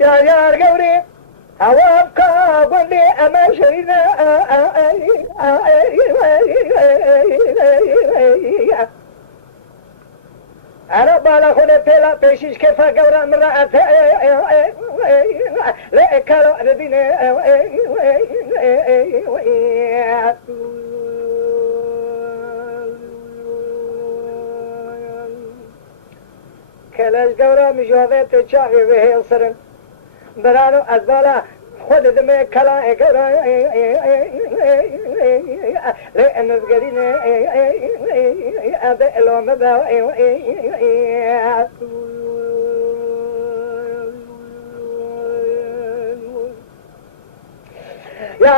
يا قوري هواك قولي أما شرينا أنا بالا خونه بلا بيشيش كيف قورا مرأة لا كالو ردينا كلاش قورا مجوابه تشاغي به يصرن برانو از بالا خود دمه کلا قورا لا نزگرینه ابه الومه با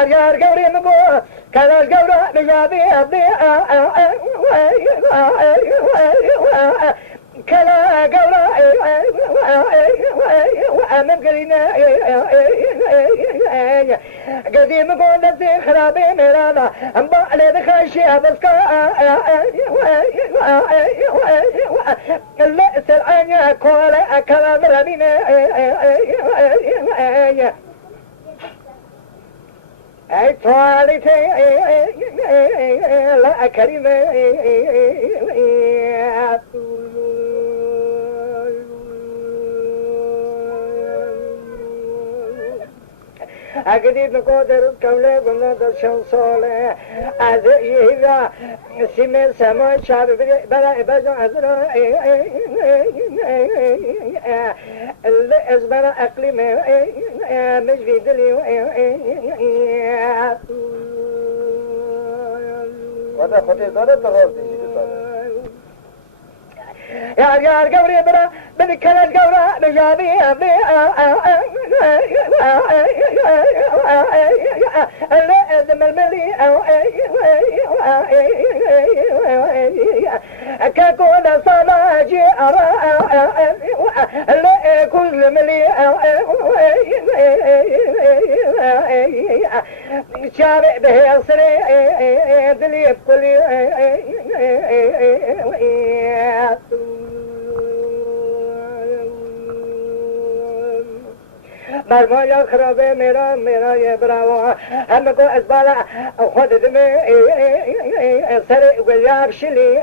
یار قوری مگو کلاش قورا مجابه كلا قورا وعمل قرينا قديم قول زي خرابي ميرانا أمبا علي دخاشي أبسكا اللي سلعانيا كولا كلا مرمينا أي طوالتي لا كريمة أقدر نقدر كمله قمنا دشان صالح از يهيدا سيم سما شاب بلا بجان أزرا اللي أزبنا أقليم مش في دليل وانا خطي دارت نغار تيجي يا قوري برا من كلاش قورا نجابي لا دم الملي كاكونا صلاجي لا كل ملي شارع به يصري دلي بكل مرمایا خرابه میرا یه براوا همه کو از بالا خود دمه سر گلیاب شلی